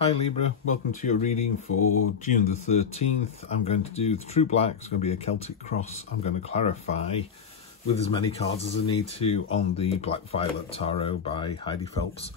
Hi Libra, welcome to your reading for June the 13th. I'm going to do the True Black. It's going to be a Celtic cross. I'm going to clarify with as many cards as I need to on the Black Violet Tarot by Heidi Phelps.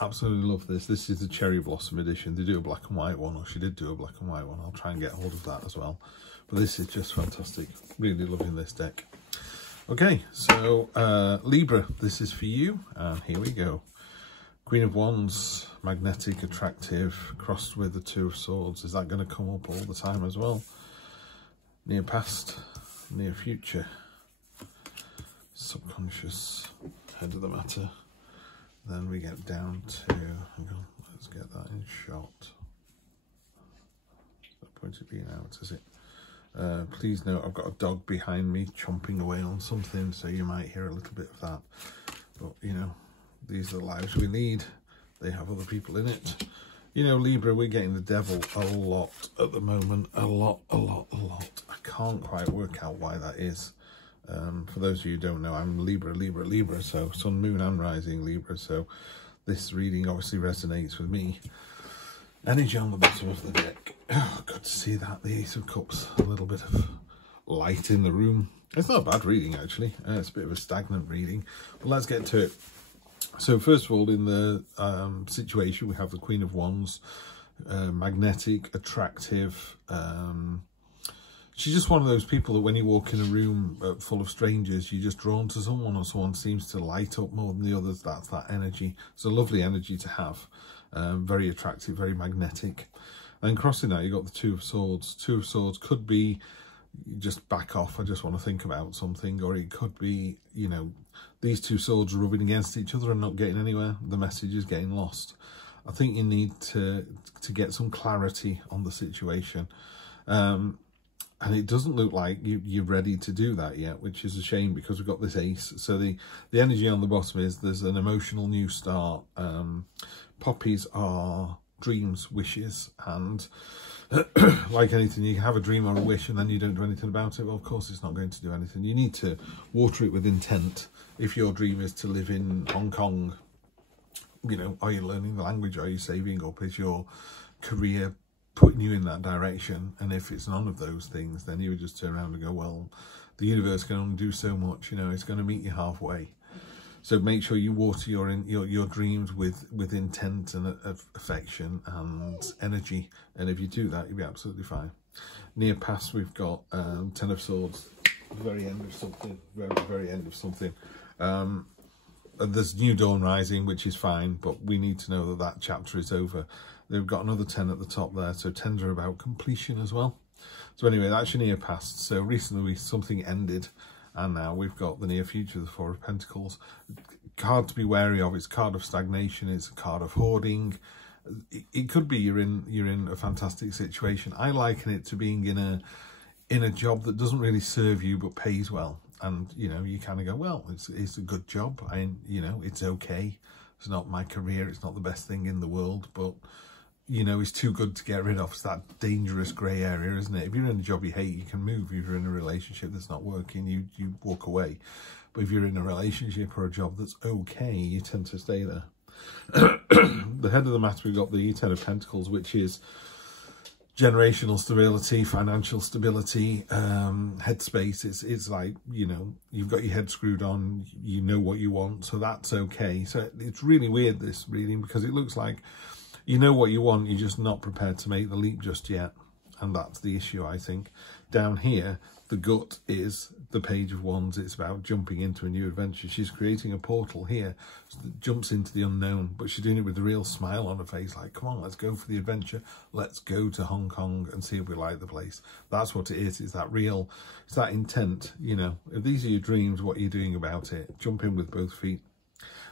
Absolutely love this. This is the Cherry Blossom edition. They do a black and white one, or she did do a black and white one. I'll try and get hold of that as well. But this is just fantastic. Really loving this deck. Okay, so Libra, this is for you. And here we go. Queen of Wands, magnetic, attractive, crossed with the Two of Swords. Is that going to come up all the time as well? Near past, near future, subconscious, head of the matter. Then we get down to, hang on, let's get that in shot. That point it being out, is it? Please note I've got a dog behind me chomping away on something, so you might hear a little bit of that. But, you know, these are the lives we lead. They have other people in it. You know, Libra, we're getting the devil a lot at the moment. A lot. I can't quite work out why that is. For those of you who don't know, I'm Libra. So Sun, Moon and Rising Libra. So this reading obviously resonates with me. Energy on the bottom of the deck. Oh, good to see that. The Ace of Cups. A little bit of light in the room. It's not a bad reading, actually. It's a bit of a stagnant reading. But let's get to it. So first of all, in the situation, we have the Queen of Wands, magnetic, attractive. She's just one of those people that when you walk in a room full of strangers, you're just drawn to someone, or someone seems to light up more than the others. That's that energy. It's a lovely energy to have. Very attractive, very magnetic. And crossing that, you've got the Two of Swords. Two of Swords could be just back off, I just want to think about something, or it could be, you know, these two swords rubbing against each other and not getting anywhere. The message is getting lost. I think you need to get some clarity on the situation, and it doesn't look like you're ready to do that yet, which is a shame because we've got this ace. So the energy on the bottom is there's an emotional new start. Poppies are dreams, wishes, and like anything, you have a dream or a wish and then you don't do anything about it. Well, of course it's not going to do anything. You need to water it with intent. If your dream is to live in Hong Kong, you know, are you learning the language? Are you saving up? Is your career putting you in that direction? And if it's none of those things, then you would just turn around and go, well, the universe can only do so much, you know, it's going to meet you halfway. So make sure you water your dreams with intent and affection and energy. And if you do that, you'll be absolutely fine. Near past, we've got Ten of Swords, the very end of something, very end of something. And there's New Dawn Rising, which is fine, but we need to know that that chapter is over. They've got another 10 at the top there, so 10s are about completion as well. So anyway, that's your near past. So recently something ended. And now we've got the near future, the Four of Pentacles. Card to be wary of. It's a card of stagnation. It's a card of hoarding. It could be you're in a fantastic situation. I liken it to being in a job that doesn't really serve you but pays well. And you know, you kind of go, well, it's a good job. You know, it's okay. It's not my career. It's not the best thing in the world, but you know, it's too good to get rid of. It's that dangerous grey area, isn't it? If you're in a job you hate, you can move. If you're in a relationship that's not working, you walk away. But if you're in a relationship or a job that's okay, you tend to stay there. The head of the matter, we've got the Ten of Pentacles, which is generational stability, financial stability, headspace. It's like, you know, you've got your head screwed on, you know what you want, so that's okay. So it's really weird, this reading, because it looks like you know what you want, you're just not prepared to make the leap just yet. And that's the issue, I think. Down here, the gut is the Page of Wands. It's about jumping into a new adventure. She's creating a portal here that jumps into the unknown, but she's doing it with a real smile on her face, like, come on, let's go for the adventure. Let's go to Hong Kong and see if we like the place. That's what it is. It's that real, it's that intent, you know. If these are your dreams, what are you doing about it? Jump in with both feet.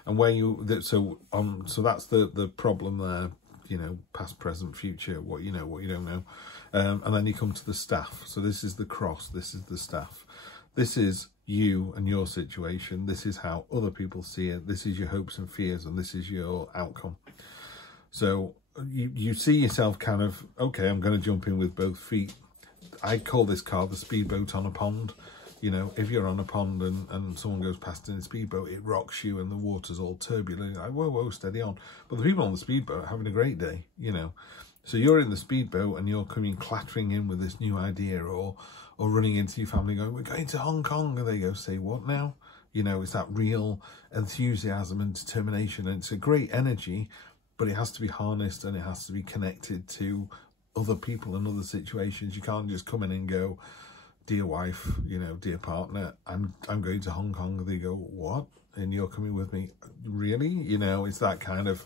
And where you, so that's the problem there. You know, past, present, future, what you know, what you don't know. And then you come to the staff. So this is the cross, this is the staff. This is you and your situation. This is how other people see it. This is your hopes and fears, and this is your outcome. So you see yourself kind of, okay, I'm going to jump in with both feet. I call this card the speedboat on a pond. You know, if you're on a pond and someone goes past in a speedboat, it rocks you and the water's all turbulent. You're like, whoa, whoa, steady on. But the people on the speedboat are having a great day, you know. So you're in the speedboat and you're coming clattering in with this new idea, or running into your family going, we're going to Hong Kong. And they go, say what now? You know, it's that real enthusiasm and determination. And it's a great energy, but it has to be harnessed and it has to be connected to other people and other situations. You can't just come in and go, dear wife, you know, dear partner, I'm going to Hong Kong. They go, what? And you're coming with me? Really? You know, it's that kind of,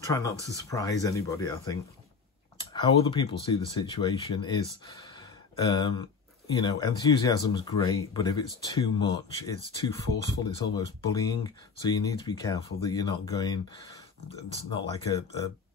try not to surprise anybody, I think. How other people see the situation is, you know, enthusiasm is great, but if it's too much, it's too forceful, it's almost bullying. So you need to be careful that you're not going, it's not like a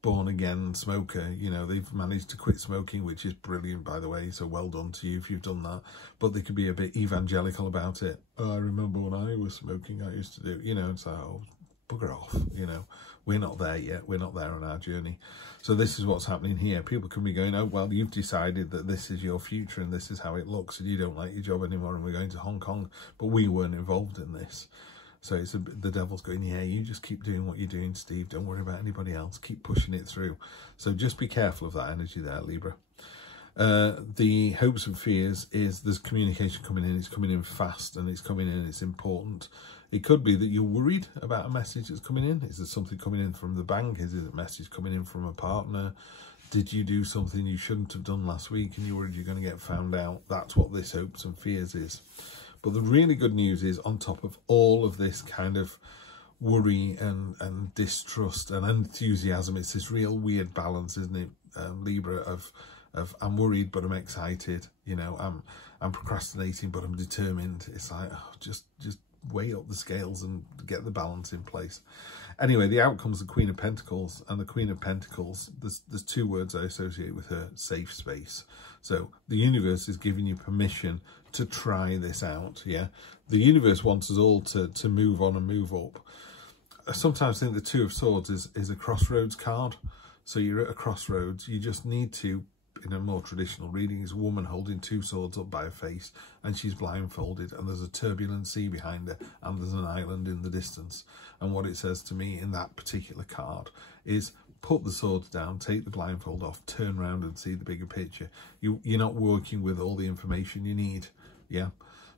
born-again smoker, you know, they've managed to quit smoking, which is brilliant, by the way, so well done to you if you've done that. But they could be a bit evangelical about it. Oh, I remember when I was smoking, I used to do, you know, it's like, oh, bugger off, you know. We're not there yet, we're not there on our journey. So this is what's happening here. People can be going, oh, well, you've decided that this is your future and this is how it looks and you don't like your job anymore and we're going to Hong Kong, but we weren't involved in this. So it's the devil's going, yeah, you just keep doing what you're doing, Steve. Don't worry about anybody else. Keep pushing it through. So just be careful of that energy there, Libra. The hopes and fears is there's communication coming in. It's coming in fast and it's coming in. It's important. It could be that you're worried about a message that's coming in. Is there something coming in from the bank? Is there a message coming in from a partner? Did you do something you shouldn't have done last week and you're worried you're going to get found out? That's what this hopes and fears is. But the really good news is, on top of all of this kind of worry and distrust and enthusiasm, it's this real weird balance, isn't it, Libra, of I'm worried but I'm excited, you know, I'm procrastinating but I'm determined. It's like, oh, just weigh up the scales and get the balance in place. Anyway, the outcome's the Queen of Pentacles, and the Queen of Pentacles, there's two words I associate with her: safe space. So the universe is giving you permission to try this out, yeah? The universe wants us all to move on and move up. I sometimes think the Two of Swords is a crossroads card. So you're at a crossroads, you just need to, in a more traditional reading, is a woman holding two swords up by her face and she's blindfolded and there's a turbulent sea behind her and there's an island in the distance. And what it says to me in that particular card is, put the swords down, take the blindfold off, turn around and see the bigger picture. You're not working with all the information you need, yeah?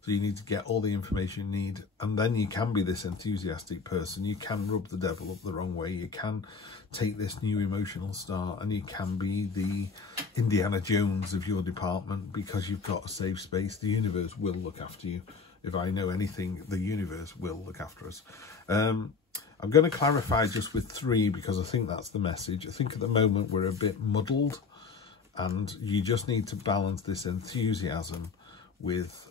So you need to get all the information you need, and then you can be this enthusiastic person. You can rub the devil up the wrong way. You can take this new emotional start, and you can be the Indiana Jones of your department because you've got a safe space. The universe will look after you. If I know anything, the universe will look after us. I'm going to clarify just with three because I think that's the message. I think at the moment we're a bit muddled and you just need to balance this enthusiasm with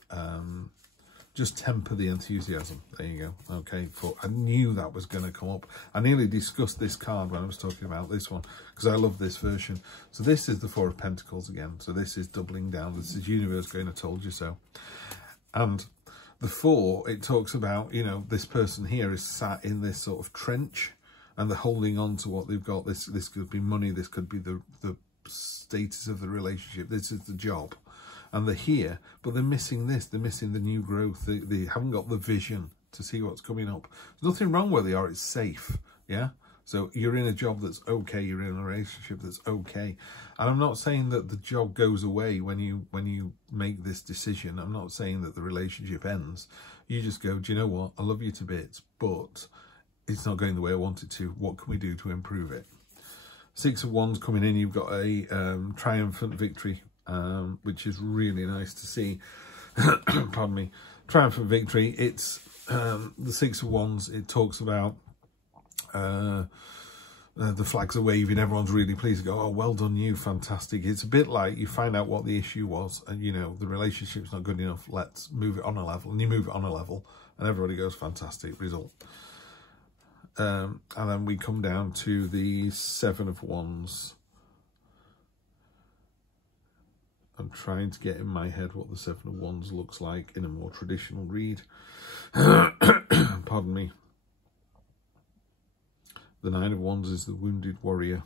just temper the enthusiasm. There you go. Okay, I knew that was going to come up. I nearly discussed this card when I was talking about this one because I love this version. So this is the Four of Pentacles again. So this is doubling down. This is universe going, I told you so. And the four, it talks about, you know, this person here is sat in this sort of trench and they're holding on to what they've got. This could be money. This could be the status of the relationship. This is the job. And they're here, but they're missing this. They're missing the new growth. They haven't got the vision to see what's coming up. There's nothing wrong where they are. It's safe, yeah? So you're in a job that's okay. You're in a relationship that's okay. And I'm not saying that the job goes away when you make this decision. I'm not saying that the relationship ends. You just go, do you know what? I love you to bits, but it's not going the way I want it to. What can we do to improve it? Six of Wands coming in. You've got a triumphant victory, which is really nice to see. Pardon me. Triumphant victory. It's the Six of Wands. It talks about the flags are waving, everyone's really pleased. Go, oh, well done you, fantastic. It's a bit like you find out what the issue was and, you know, the relationship's not good enough, let's move it on a level. And you move it on a level and everybody goes, fantastic result. And then we come down to the Seven of Wands. I'm trying to get in my head what the Seven of Wands looks like in a more traditional read. Pardon me. The Nine of Wands is the wounded warrior.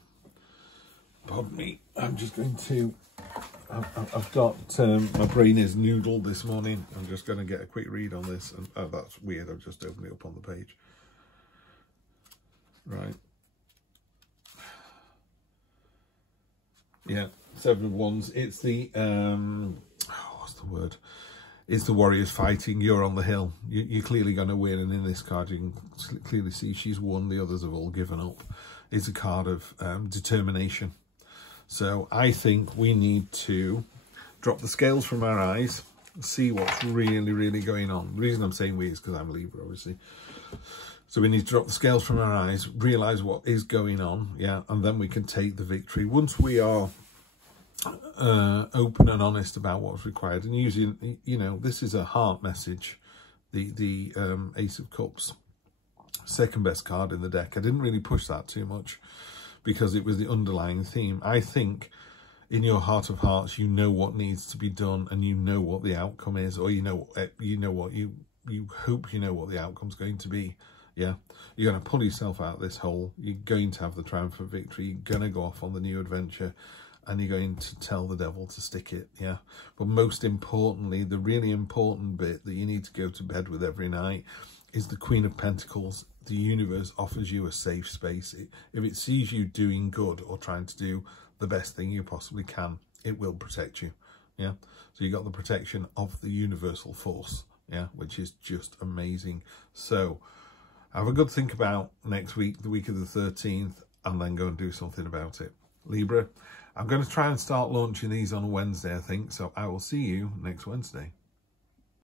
Pardon me, I'm just going to I've got, my brain is noodled this morning. I'm just going to get a quick read on this. And oh, that's weird. I've just opened it up on the page. Right. Yeah, Seven of Wands. It's the, what's the word? It's the warriors fighting. You're on the hill. You're clearly going to win. And in this card, you can clearly see she's won. The others have all given up. It's a card of determination. So I think we need to drop the scales from our eyes, see what's really, really going on. The reason I'm saying we is because I'm Libra, obviously. So we need to drop the scales from our eyes, realise what is going on, yeah, and then we can take the victory. Once we are open and honest about what's required, and using, you know, this is a heart message, the Ace of Cups, second best card in the deck. I didn't really push that too much because it was the underlying theme. I think in your heart of hearts, you know what needs to be done, and you know what the outcome is, or you know what you hope you know what the outcome's going to be. Yeah, you're going to pull yourself out of this hole. You're going to have the triumphant victory. You're going to go off on the new adventure, and you're going to tell the devil to stick it. Yeah, but most importantly, the really important bit that you need to go to bed with every night is the Queen of Pentacles. The universe offers you a safe space. If it sees you doing good or trying to do the best thing you possibly can, it will protect you. Yeah, so you got the protection of the universal force. Yeah, which is just amazing. So have a good think about next week, the week of the 13th, and then go and do something about it. Libra, I'm going to try and start launching these on a Wednesday, I think, so I will see you next Wednesday.